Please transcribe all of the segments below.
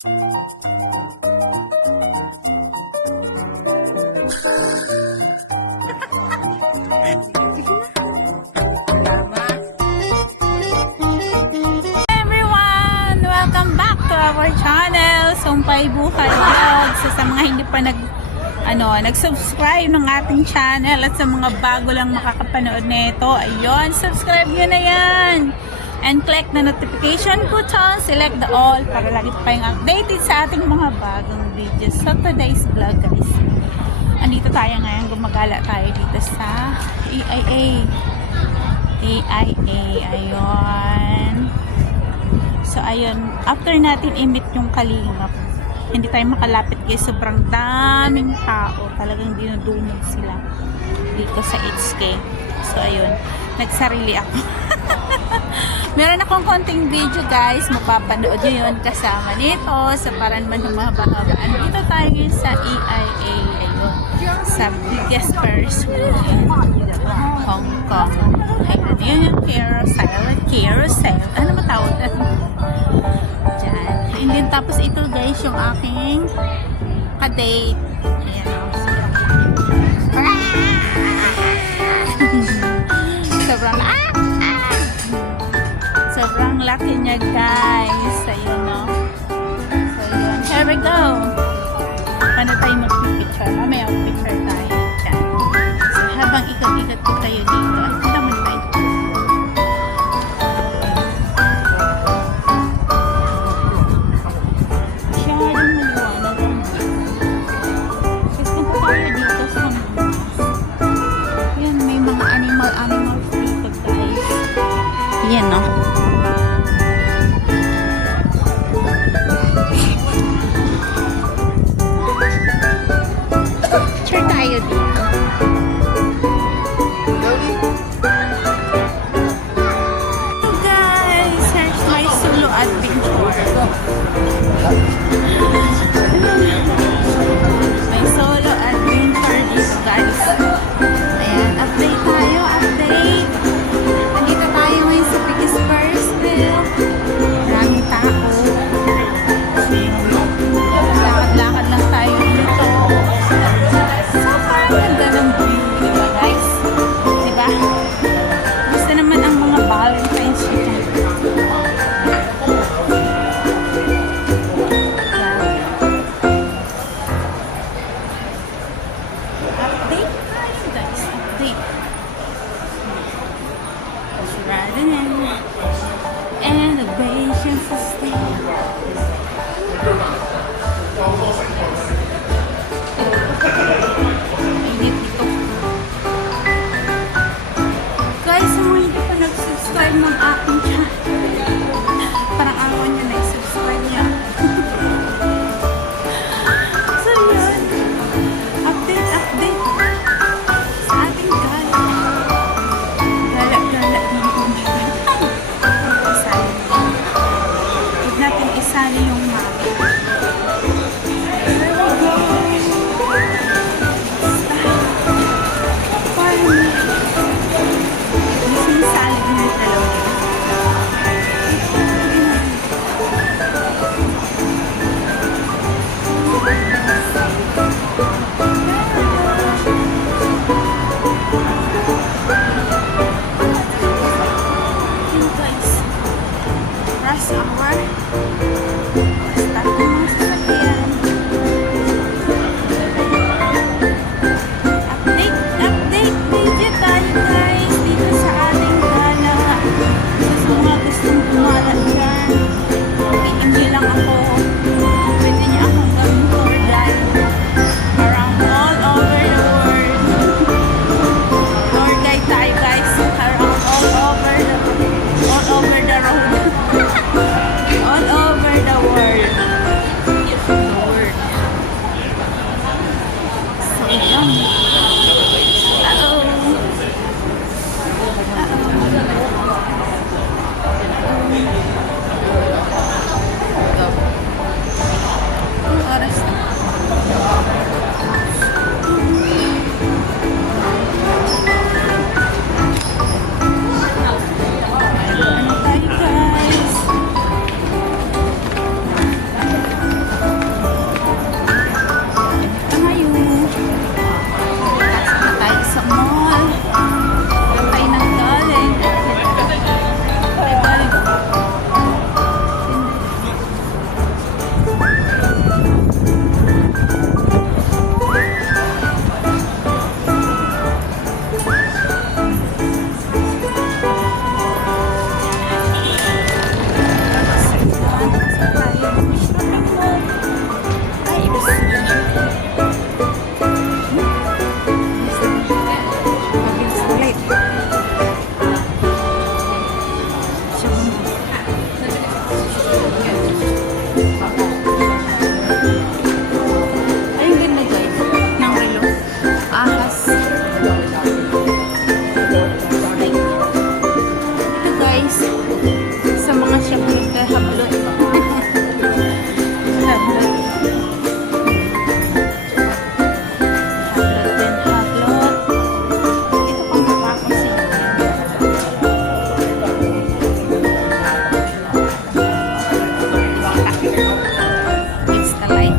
Everyone! Welcome back to our channel, Sumpay Buhay Vlog. Sa mga hindi pa nag-subscribe ng ating channel at sa mga bago lang makakapanood nito, ayun, subscribe nyo na yan! And click the notification button, select the all para lagi tayong updated sa ating mga bagong videos. So today's vlog, guys, andito tayo ngayon, gumagala tayo dito sa AIA. Ayun. So ayun, after natin i-meet yung Kalingap, hindi tayo makalapit guys, sobrang daming tao, talagang dinudumog sila dito sa HK. So ayun, nagsarili ako. Meron akong konting video guys, mapapanood nyo yun kasama nito sa parang man humahaba-habaan. Dito tayo ngayon sa EIA, ayun, sa biggest first Hong Kong. Ayun, yun yung carousel. Ano matawag na? Diyan. And then tapos ito guys, yung aking ka-date. Ayan o. Sobrang laki niya guys. Ayun o. So yun. Here we go. Paano tayo mag-picture? Mamaya mag-picture tayo. Diyan. So habang ikot-ikot ko tayo dito. Ito naman tayo. Masyadong maliwanag ang view. Kasi kung tayo dito sa yan, may mga animals dito guys. Yan o. Picture tayo dito. Guys, here's my solo adventure. May solo adventure dito guys. Ayan, update tayo, update. Nandito tayo ngayon sa biggest first wheel. Maraming tao. Lakad-lakad lang tayo dito. So parang ganda ng view, diba guys? Diba? Gusto naman ang mga Valentine's dito. Update tayo guys, update. Rather than innovation system. Mainit dito. Guys, sa mga hindi pa nag-subscribe ng aking channel, parang ako niya na-subscribe niya. So yun, update sa ating gala. Gala ng kumain. Huwag natin isali yung mami. Rush hour. Start na mga sasakyan. Update video tayo guys dito sa ating gala. Sa mga gustong kumala dyan, PM nyo lang ako. Pwede nyo akong gawin tour guide around all over the world. Tour guide tayo guys around all over the road. All over the world. So, yun. It's the light.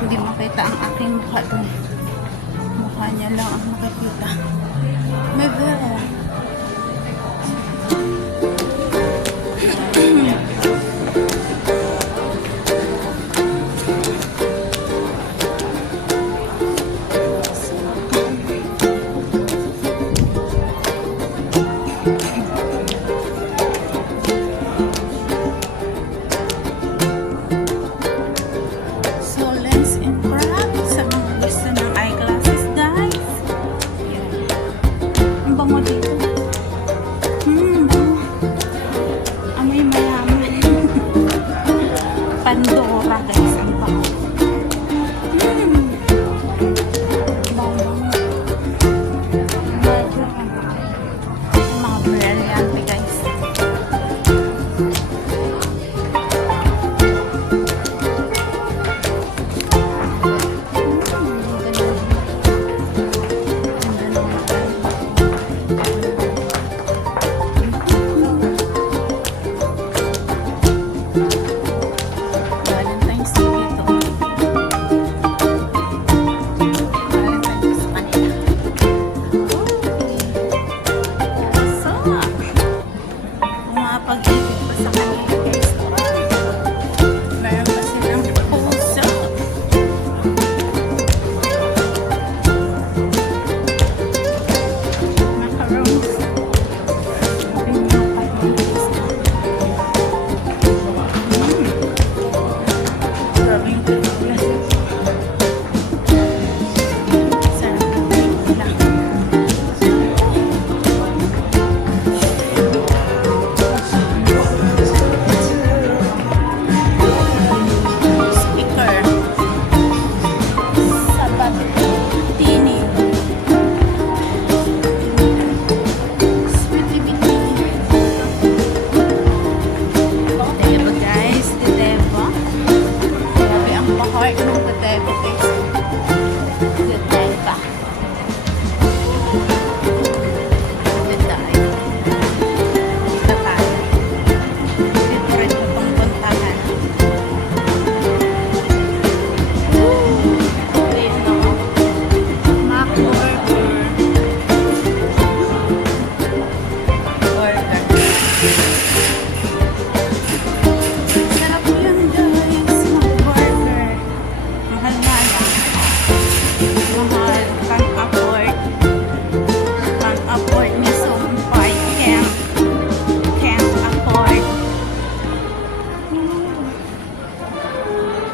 Hindi makita ang aking mukha doon. Mukha niya lang ang makikita. May vera. Pandora guys, ang bango. Bango. Medyo mga brillante guys.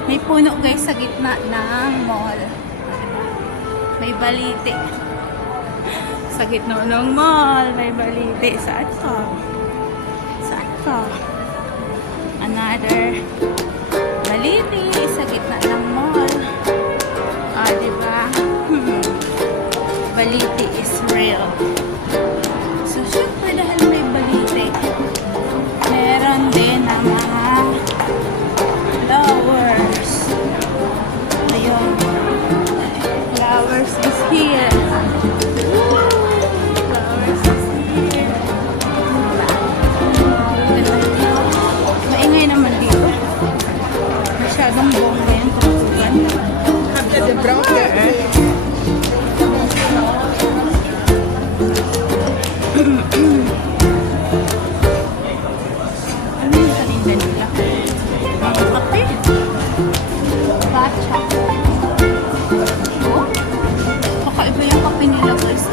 May puno guys sa gitna ng mall. May balite. Sa gitna ng mall, may balite. Saan ka? Saan ka? Another balite sa gitna ng mall. Ah, diba? Balite is real. So, syempre dahil may balite, meron din ang mga flowers. Ayun. Flowers is here. Flowers is here. Maingay naman dito. Masyadong bongga yung tutugan. The brown there. Ano yung kaninda nila? Kape. Bacha. Oh? Kakaiba yung kape nila guys.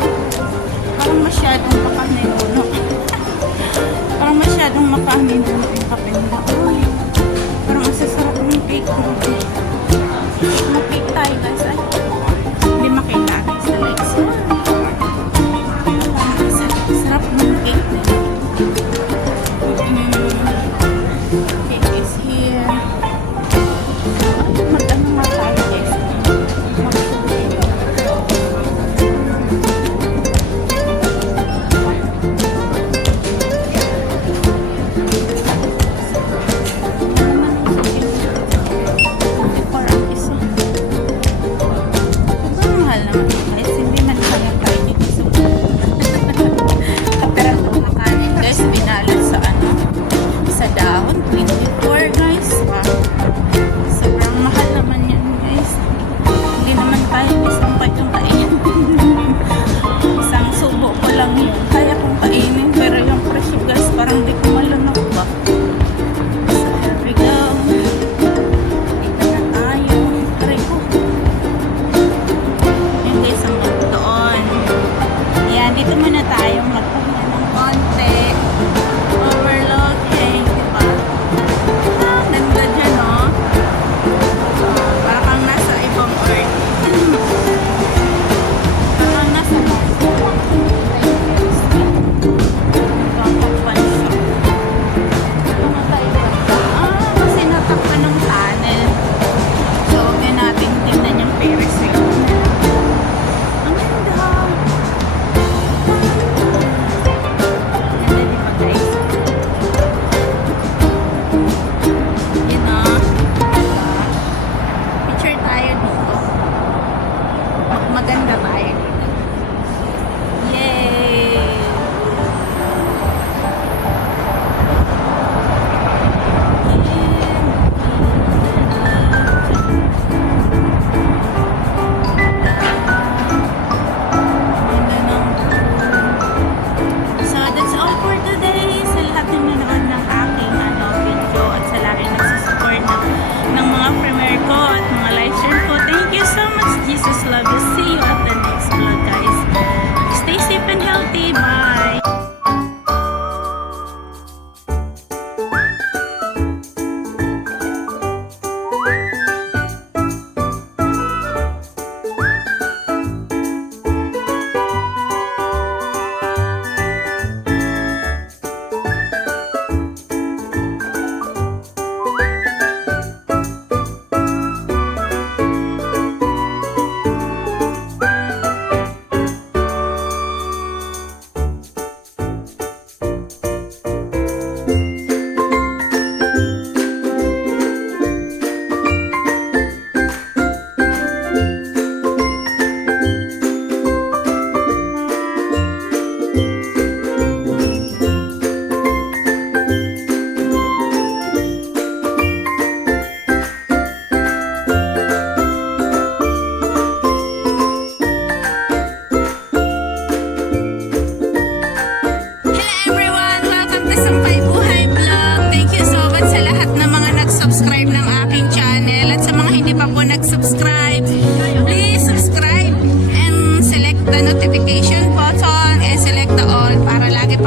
Parang masyadong makaminuno. Parang masyadong makaminuno yung kape nila. Uy. Parang masasarap ng cake. Mag-cake tayo guys. Ay. Hindi makita sa likes. Sarap ng cake nila. Cake is here.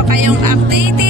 kayong updated